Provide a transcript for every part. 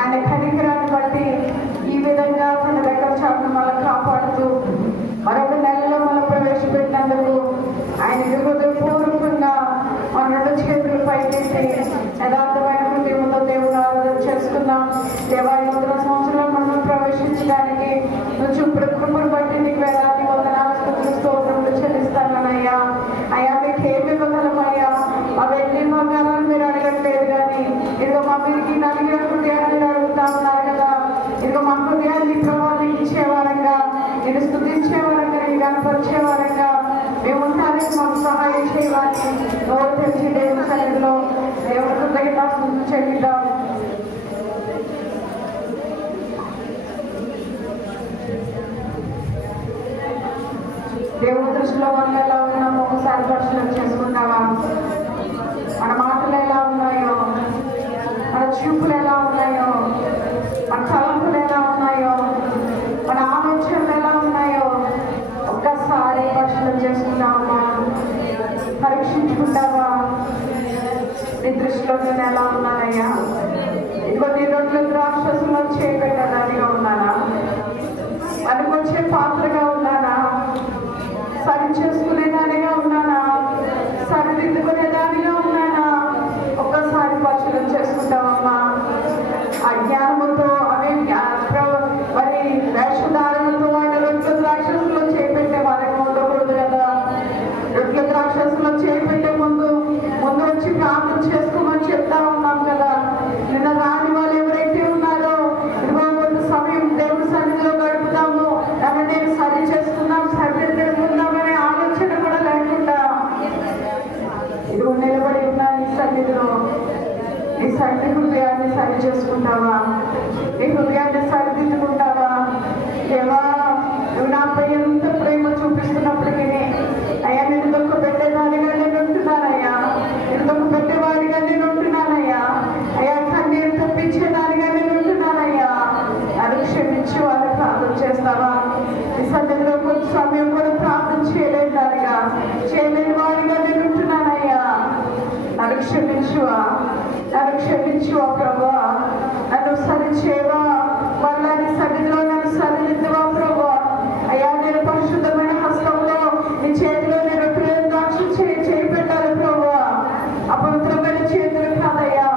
ఆయన కనికరాన్ని బట్టి ఈ విధంగా తన దగ్గర చాటును మనం కాపాడుతూ మరొక నెలలో మనం ప్రవేశపెట్టినందుకు ఆయనకి హృదయపూర్వకంగా మన రెండు చేతులు పైకెత్తి యథార్థమైన హృదయంతో దేవుడు ఆరాధన చేసుకుందాం. దేవా, ఈ నూతన సంవత్సరంలో మనం ప్రవేశించడానికి నువ్వు చూపుడు కృపను బట్టి నీకు వేలాది వందనాలు స్తోత్రములు చెల్లిస్తానయ్యా. అయ్యా, మీకు ఏమి ఇవ్వగలమయ్యా? మా వెండి బంగారాన్ని మీరు అడగట్లేదు, కానీ ఇదిగో మా మీరికి నలిగిన హృదయాన్ని మీరు అడుగుతా ఉన్నారు కదా. ఇదిగో మా హృదయాన్ని ప్రభావం ఇచ్చేవారంగా, నేను స్తుతించేవారంగా, నేను కనపరిచేవారంగా మేము ఉంటానికి మాకు సహాయం చేయాలని నోరు తెరిచి దేవుని సన్నిధిలో దేవుని కృతజ్ఞతాస్తుతులు చెల్లిద్దాం. దేవుని దృష్టిలో మనం ఎలా ఉన్నామో ఒకసారి పరిశీలన చేసుకుంటావా? మన మాటలు ఎలా ఉన్నాయో, మన చూపులు ఎలా ఉన్నాయో, మన తలంపులు ఎలా ఉన్నాయో, మన ఆలోచనలు ఎలా ఉన్నాయో ఒక్కసారి పరిశీలన చేసుకుంటావా? పరీక్షించుకుంటావా? నీ దృష్టిలో నేను ఎలా ఉన్నానయ్యా? ఇంకొన్ని రోజులు రాక్షసులో చేయబెట్టడానిగా ఉన్నానా? మనకొచ్చే పాత్రగా ఉన్నానా? సరి చేసుకునేదానిగా ఉన్నానా? సరిదిద్దుకునేదానిగా ఉన్నానా? ఒక్కసారి పరిశీలన చేసుకుంటామమ్మా. అజ్ఞానముతో మరి వేషధారణతో ఆయన రొట్టె ద్రాక్షసులో చేపెట్టే వారికి ఉండకూడదు కదా. రొట్టె ద్రాక్షసులో చేపెట్టే ముందు వచ్చి ప్రార్థన చేసుకోమని చెప్తా ఉన్నాం కదా. నిన్న రాని వాళ్ళు ఎవరైతే ఉన్నారో ఇదిగో కొంత సమయం దేవుడి సన్నిధిలో గడుపుతాము, దాన్ని నేను సరి చేసుకుందాం, సరిదిద్దుకుందామనే ఆలోచన కూడా లేకుండా ఇదిగో నిలబడి ఉన్నా నీ సన్నిధిలో. నీ సన్ని హృదయాన్ని సరి చేసుకుంటావా? నీ హృదయాన్ని సరిదిద్దుకుంటావా? దేవా, నువ్వు నాపై ఎంత ప్రేమ చూపిస్తున్నప్పటికీ అయ్యా, నేను దొక్క పెట్టేదానిగా నేను ఉంటున్నానయ్యా, నేను దొక్క పెట్టేవాడిగా నేను ఉంటున్నానయ్యా, అయ్యా కన్నీరు తప్పించేదానిగా నేను ఉంటున్నానయ్యా. అది క్షమించి వాళ్ళు ప్రార్థన చేస్తావా? ఈ సన్నిధిలో కొంచెం సమయం కూడా ప్రార్థన చేయలేని దానిగా, చేయలేని వాడిగా నేను ఉంటున్నానయ్యా. నన్ను క్షమించువా, నన్ను క్షమించువా ప్రభా, నన్ను సరి చేయవా, మళ్ళా నీ సన్నిధిలో నన్ను సరిదిద్దువా ప్రభా. అయ్యా, నేను పరిశుద్ధమైన హస్తంలో నీ చేతిలో నేను ద్రాక్ష చేయి పెట్టాలి ప్రభా. అపవిత్రమైన చేతులు కాదయ్యా,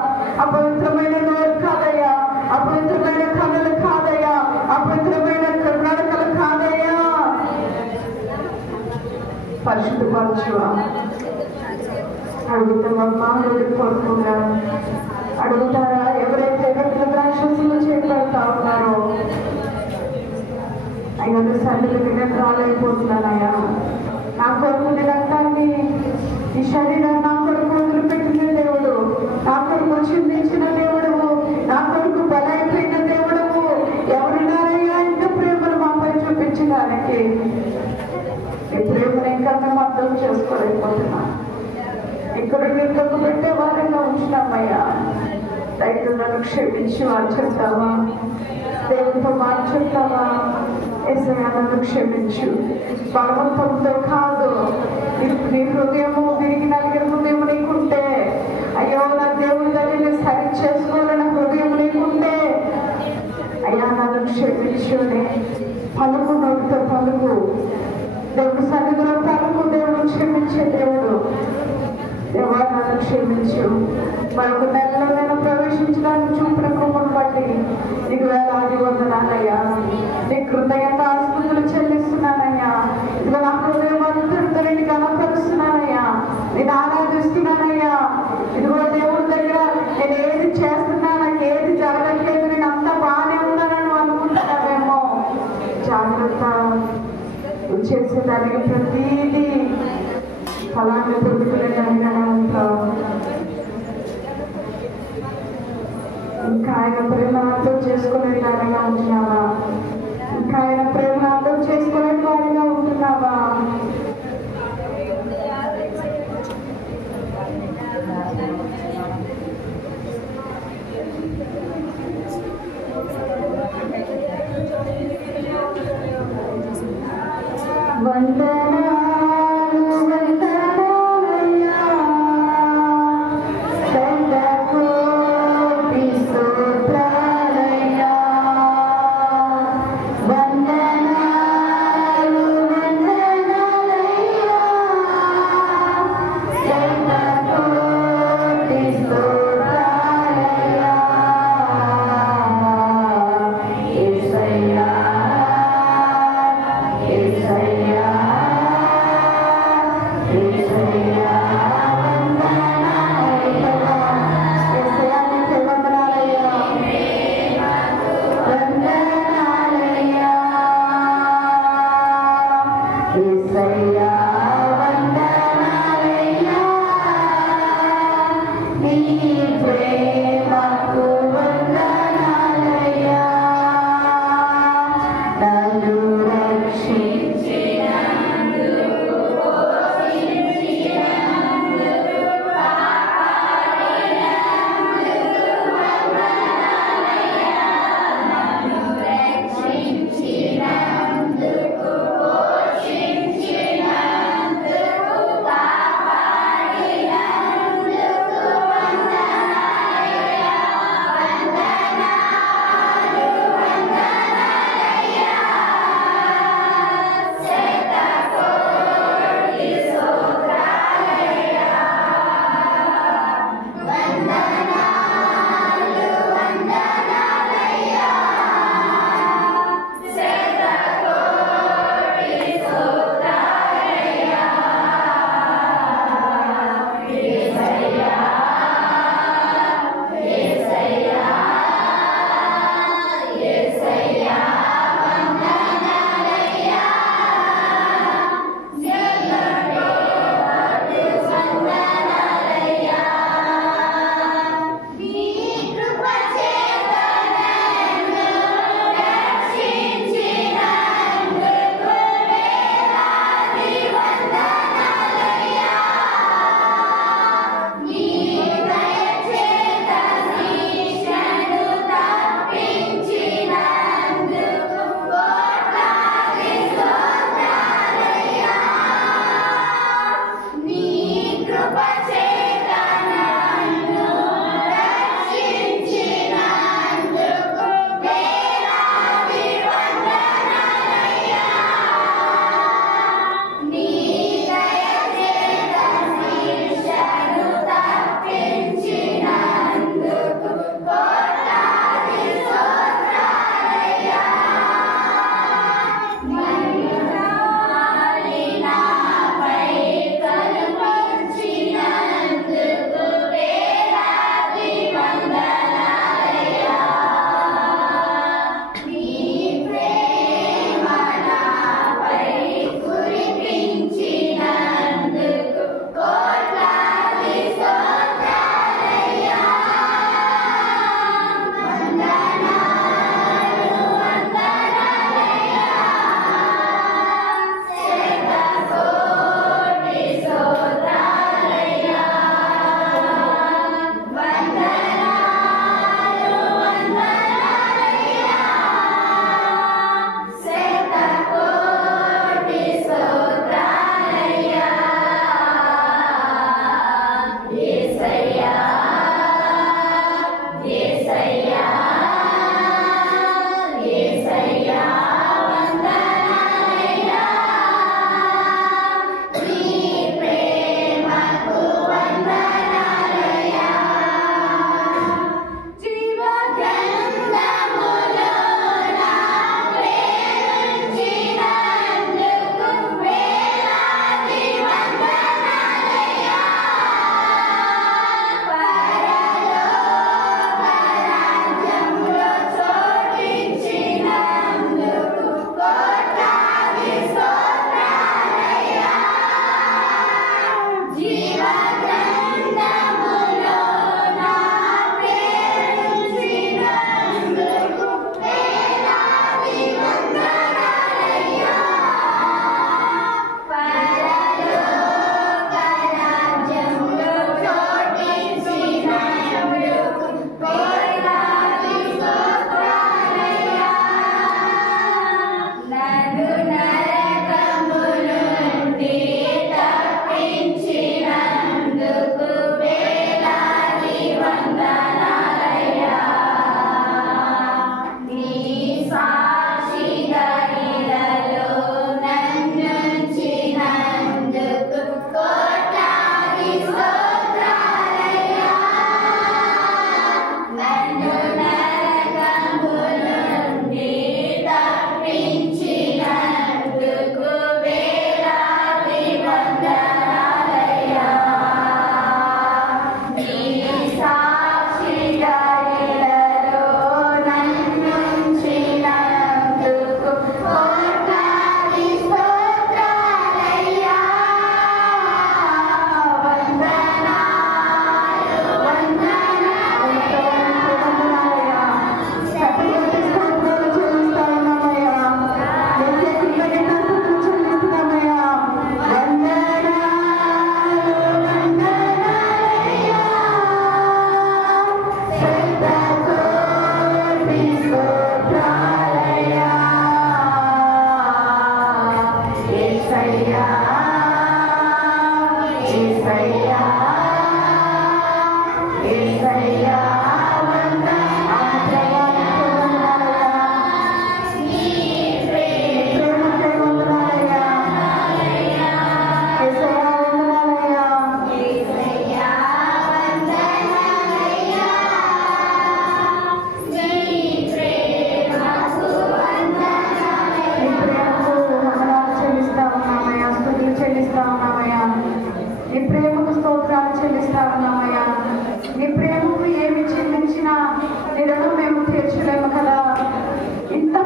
అపవిత్రమైన నోరు కాదయ్యా, అపవిత్రమైన కన్నులు కాదయ్యా, అపవిత్రమైన నడకలు కాదయ్యా. పరిశుద్ధపరచువా. అడుగుతామమ్మా, హృదయపూర్వకంగా అడుగుతారా? ఎవరైతే రొట్టె ద్రాక్షసులు చేపెడతా ఉన్నారో అయ్యా, సన్నిధికి నేను రాలేకపోతున్నానయ్యా. నా కొరకు నీ రక్తాన్ని, ఈ శరీరాన్ని నా కొరకు వదిలిపెట్టిన దేవుడు, నా కొరకు చిందించిన దేవుడు, నా కొరకు బలైపోయిన దేవుడు ఎవరున్నారయ్యా? ఇంత ప్రేమను మాపై చూపించడానికి. ఈ ప్రేమను ఇంకా మేము అర్థం చేసుకోలేకపోతున్నాం. ఇక్కడ నీకు పెట్టే వారంగా ఉంచినామయ్యా. దయతో నన్ను క్షమించి మార్చేస్తావా? దేవునితో మార్చేస్తావా? యేసయ్యా, నన్ను క్షమించు. బలవంతంతో కాదు, నీ హృదయము తిరిగి నలిగిన హృదయం నీకుంటే, అయ్యో నా దేవుని దగ్గర సరి చేసుకోవాలన్న హృదయం నీకుంటే అయ్యా నన్ను క్షమించుని. పలుకు, నోటితో పలుకు, దేవుడు సన్నిధిలో పలుకు. దేవుడు క్షమించే దేవుడు. దేవా, నన్ను క్షమించు. మరొక నెలలో నేను ప్రవేశించడానికి చూపిన కృపను బట్టి నీకు వేలాది వందనాలయ్యా. నీ కృతజ్ఞతాస్తుతులు చెల్లిస్తున్నానయ్యా. ఇదిగో నా హృదయం అంతటితో నేను గణపరుస్తున్నానయ్యా, నేను ఆరాధిస్తున్నానయ్యా. ఇదిగో దేవుడి దగ్గర నేను ఏది చేస్తున్నా, నాకు ఏది జరగట్లేదు, నేను అంతా బాగానే ఉన్నానని అనుకుంటున్నావేమో. జాగ్రత్త. నువ్వు చేసేదానికి ప్రతీది ఫలాన్ని పొందుకునేదానిగానే ఉంటావు. ఇంకా ఆయన ప్రేమ అర్థం చేసుకునే వారిగా ఉంటున్నావా? ఇంకా ఆయన ప్రేమ అర్థం చేసుకునే వారిగా ఉంటున్నావా? వందనాలు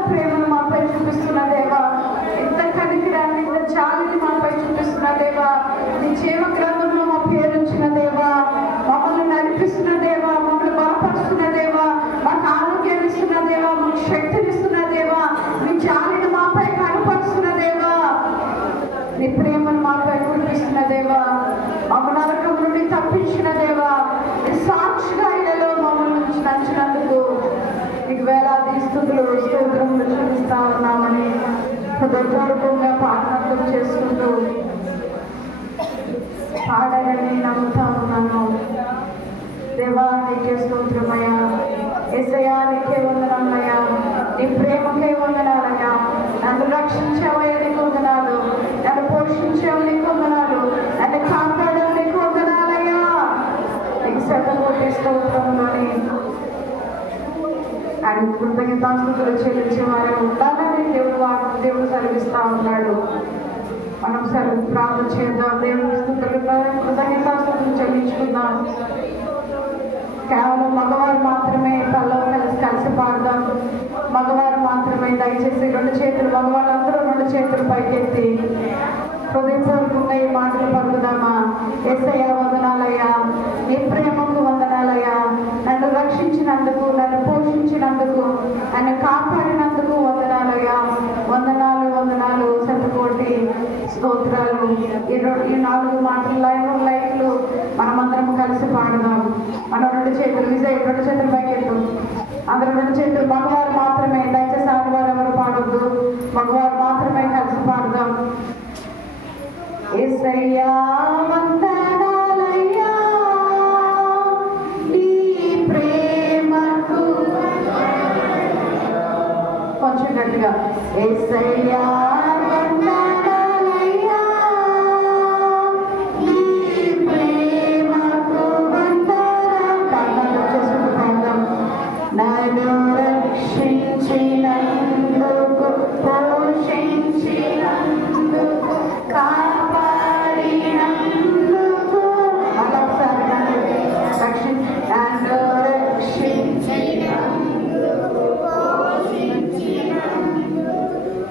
ప్రేమను మాపై చూపిస్తున్న దేవా, ఇంత కనికరాన్ని, ఇంత జాలిని మాపై చూపిస్తున్న దేవా, నీ జీవ గ్రంథంలో మా పేరు ఉంచిన దేవా, మమ్మల్ని నడిపిస్తున్న దేవా, మమ్మల్ని బలపరుస్తున్న దేవా, మాకు ఆరోగ్యాన్ని ఇస్తున్న దేవా, మాకు శక్తిని ఇస్తున్న దేవా, నీ జాలిని మాపై కనపరుస్తున్న దేవా, నీ ప్రేమను మాపై కురిపిస్తున్న దేవా, మమ్మల్ని నరకం నుండి తప్పించిన దేవా, నీ సాక్షిగా ఇళ్ళలో మమ్మల్ని నచ్చినందుకు నీకు వేలాది స్తుతులు స్తోత్రములు చూపిస్తా ఉన్నామని హృదయపూర్వకంగా ప్రార్థన చేసుకుంటూ పాడాలని నమ్ముతా ఉన్నాను. దేవా నీకే స్తోత్రమయ్యా, యేసయ్యా నీకే వందనాలయ్యా, నీ ప్రేమకే వందనాలయ్యా, నన్ను రక్షించావయ్యా నీకు వందనాలు, నన్ను పోషించావు నీకు వందనాలు, నన్ను కాపాడావు నీకు వందనాలయ్యా, నీకు శతకోటి స్తోత్రములని ఆయన కృతజ్ఞతాస్తుతులు చెల్లించే వారు ఉండాలని దేవుడు సెలవిస్తా ఉన్నాడు. మనం ప్రార్థన చేద్దాం, దేవుడి స్తుతులు కృతజ్ఞతాస్తుతులు చెల్లించుకుందాం. కేవలం మగవారు మాత్రమే తల్లో కలిసి పాడదాం. మగవారు మాత్రమే దయచేసి రెండు చేతులు, మగవాళ్ళందరూ రెండు చేతులు పైకెత్తి హృదయపూర్వకంగా ఈ మాటలు పలుకుదామా. యేసయ్యా వందనాలయ్యా, నీ ప్రేమకు వందనాలయ్యా, నన్ను రక్షించినందుకు, నన్ను పోషించినందుకు, నన్ను కాపాడినందుకు వందనాలయ్యా, వందనాలు వందనాలు శతకోటి స్తోత్రాలు. ఈ 4 మాటలు లైన్లు మనమందరం కలిసి పాడదాం. మనం రెండు చేతులు విజయ్ రెండు చేతులు పైకెత్తు, అందరూ రెండు చేతులు. మగవారు మాత్రమే, దయచేసి ఆడవారు ఎవరు పాడొద్దు, మగవారు మాత్రమే కలిసి పాడదాం. యేసయ్యా వందనాలయ్యా, నీ ప్రేమకు కొంచెం గట్టిగా. యేసయ్యా వందనాలయ్యా, నీ ప్రేమకు వందనాలు. ప్రార్థన చేసుకుంటూ పాడదాం. నన్ను రక్షించినందుకు, పోషించినందుకు, కాపాడినందుకు, మరొకసారి నన్ను రక్షించినందుకు, పోషించినందుకు,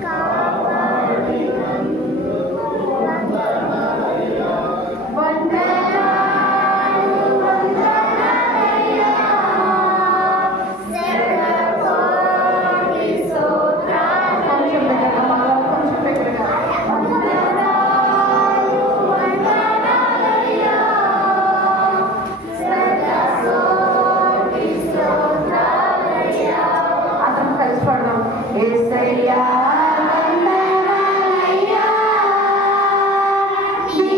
కాపాడినందుకు వందనాలయ్యా, వందనాలు వందనాలయ్యా, శతకోటి స్తోత్రాలు. కొంచెం దగ్గరగా, కొంచెం దగ్గరగా. వందనాలు వందనాలయ్యా, శతకోటి స్తోత్రాలయ్యా. అందరం కలిసి పాడదాం. యేసయ్యా వందనాలయ్యా, నీ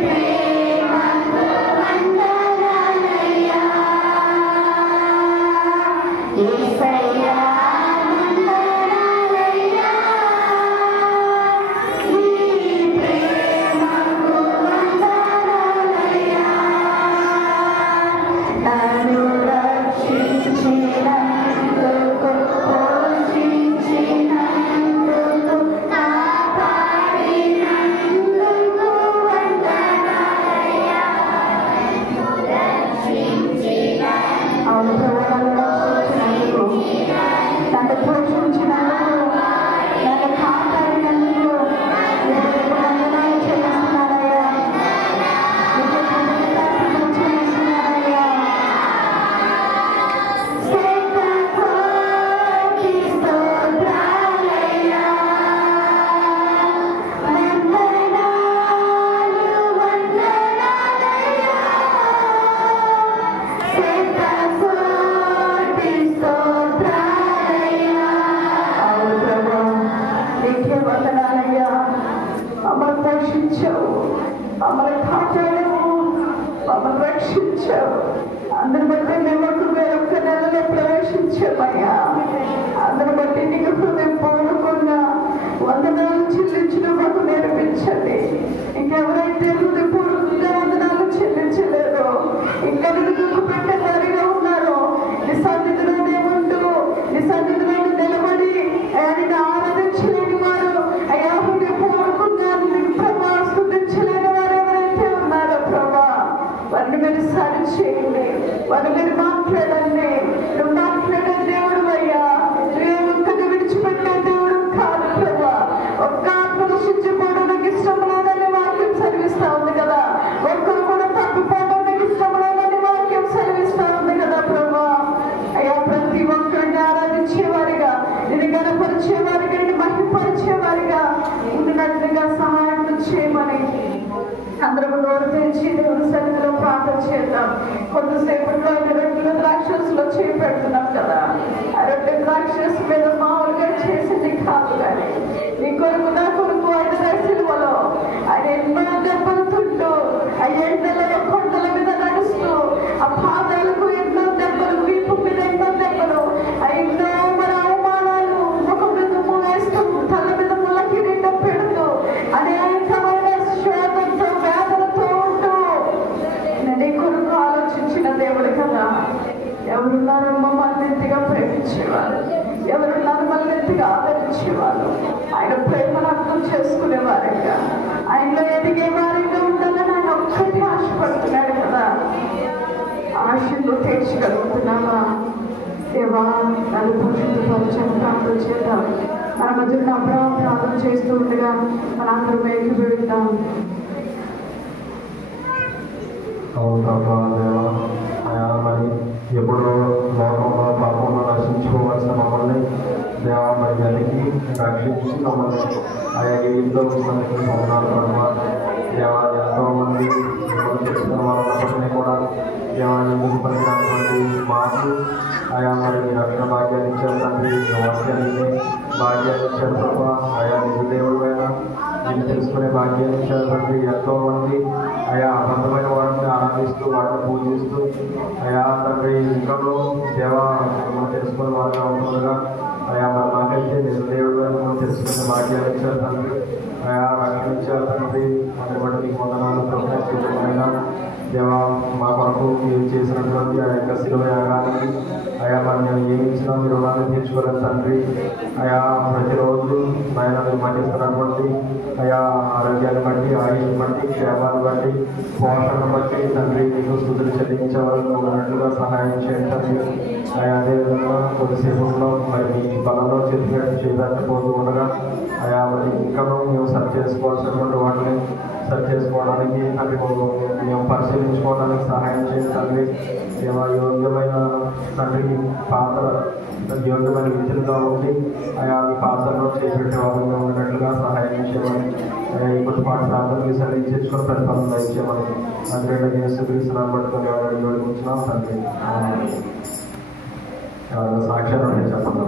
ప్రేమకు వందనాలయ్యా, యేసయ్యా వందనాలయ్యా, నీ ప్రేమకు వందనాలయ్యా, నన్ను రక్షించినందుకు, పోషించినందుకు, కాపాడినందుకు వందనాలయ్యా, అవును ప్రభువా, నన్ను రక్షించినందుకు, నన్ను పోషించినందుకు, నన్ను కాపాడినందుకు నీకు వందనాలు చెల్లిస్తున్నానయ్యా, నీకు కృతజ్ఞతాస్తుతులు చెల్లిస్తున్నానయ్యా. శతకోటి స్తోత్రాలయ్యా, వందనాలు వందనాలయ్యా, శతకోటి స్తోత్రాలయ్యా. అవును ప్రభువా, నీకే వందనాలయ్యా, మమ్మల్ని పోషించావు, మమ్మల్ని కాపాడావు, మమ్మల్ని రక్షించావు. అందరి బట్టి మేము వేరొక నెలలో ప్రవేశించామయ్యా. అందరి బట్టి నీకు హృదయపూర్వకంగా వందనాలు చెల్లించడం మాకు నేర్పించండి. ఇంకెవరైతే హృదయపూర్వకంగా వందనాలు చెల్లించలేదో, ఇంకా దుఃఖ పెట్టే వారిగా ఉన్నారో, నీ సన్నిధిలోనే ఉంటూ, నీ సన్నిధిలో నిలబడి ఆయన ఆరాధించలేని వారు, అయ్యా హృదయపూర్వకంగా ప్రభా స్తుతించలేని వారు ఎవరైతే ఉన్నారో ప్రభా, వారిని మీరు సరిచేయండి. అందరూ నోరు తెరిచి దేవుని సన్నిధిలో ప్రార్థన చేద్దాం. కొంతసేపట్లో రొట్టెల ద్రాక్షరసంలో చేయి పెడుతున్నాం కదా, ఆ రొట్టె ద్రాక్షరసం మీద మామూలుగా చేసింది కాదు, కానీ నీ కొరకు నా కొరకు ఆయన సిలువలో ఆయన ఎన్నో దెబ్బలు తింటూ ఆ ఎండలలో కొండల మీద నడుస్తూ ఆ పాదాలకు ఎన్నో దెబ్బలు, వీపు మీద ఎన్నో దెబ్బలు, ఎన్నో మన అవమానాలు, ముఖం మీద దుమ్ము వేస్తూ తల మీద ముళ్ళ కిరీటం పెడుతూ అనేకమైన శోధంతో వేదనతో ఉంటూ నీ కొరకు ఆలోచించిన దేవుడు కదా. ఎవరున్నారు మమ్మల్ని ఎంతగా ప్రేమించేవారు, ఎవరున్నారు మమ్మల్ని ఎంతగా ఆదరించేవారు, ఆయన ప్రేమను అర్థం చేసుకునేవారంగా, ఆయనలో ఎదిగే వారంగా ఉండాలని ఆయన ఒక్కటి ఆశపడుతున్నాడు కదా. ఆశలు తీర్చగలుగుతున్నామా? దేవా నన్ను పరిశుద్ధపరచని ప్రార్థన చేద్దాం. మన మధ్యలో అబ్రహాము ప్రార్థన చేస్తూ ఉండగా మనందరం ఏకీభవిద్దాం. మరి ఎప్పుడు లోకంలో పాపంలో నశించుకోవాల్సిన మమ్మల్ని దేవా మరి వెనక్కి రక్షించి మమ్మల్ని ఆయా ఇంట్లో మందికి పొందాలి అనమాట. దేవా ఎంతో మంది చేస్తున్న వాళ్ళని కూడా దేవా ఎందుకు పనికినటువంటి మాకు ఆయా మరి రక్షణ భాగ్యాన్ని ఇచ్చారు తండ్రి, వాక్యాన్ని భాగ్యాన్ని ఇచ్చారు తప్ప ఆయా నిజ దేవుడైనా నేను తెలుసుకునే భాగ్యాన్ని ఇచ్చారు తండ్రి. ఎంతో మంది ఆయా అబద్ధమైన వారిని ఆరాధిస్తూ వాటిని పూజిస్తూ ఆయా తండ్రి ఇంట్లో దేవా మనం తెలుసుకునే వారిగా ఉంటుండగా ఆయా మరి మాకైతే నిజ దేవుడుగా మనం తెలుసుకునే భాగ్యాన్ని ఇచ్చారు తండ్రి. ఆయా రక్షణ ఇచ్చారు తండ్రి. మన బట్టి నీకు వందనాలు ప్రశ్నించకుండా దేవా మా కొరకు మీరు చేసినటువంటి ఆ యొక్క శిలువ యాగానికి ఆయా మరి మేము ఏమి ఇచ్చినా మీరు రుణాన్ని తీర్చుకోలేదు తండ్రి. ఆయా ప్రతిరోజు ఆయన మీరు మాటిస్తున్నటువంటి ఆయా ఆరోగ్యాన్ని బట్టి, ఆయుష్ని బట్టి, క్షేమాన్ని బట్టి, పోషణను బట్టి తండ్రి మీకు స్థుతులు చెల్లించే వాళ్ళు ఉన్నట్లుగా సహాయం చేయండి తండ్రి. ఆయా అదేవిధంగా కొద్దిసేపట్లో మరి మీ బలంలో చేతిపెట్టి చేయలేకపోతూ ఉండగా ఆయా మరి ఇంకా మేము సరి చేసుకోవాల్సినటువంటి వాటిని సరి చేసుకోవడానికి తండ్రి మేము పరిశీలించుకోవడానికి సహాయం చేయండి తండ్రి. యోగ్యమైన తండ్రి పాత్ర యోగ్యమైన విద్యులుగా ఉండి ఆయా మీ పాత్రలో చేపెట్టే వాళ్ళగా ఉన్నట్లుగా సహాయం చేయమని ఈ కొద్దిపాటు ప్రాంతాన్ని సరిచేసుకొని ప్రతిఫలం ఇచ్చేమని తండ్రి యేసుక్రీస్తునామమున పట్టుకొని వేడుకుంటున్నాం తండ్రి. సాక్ష్యాలు చెప్పండి.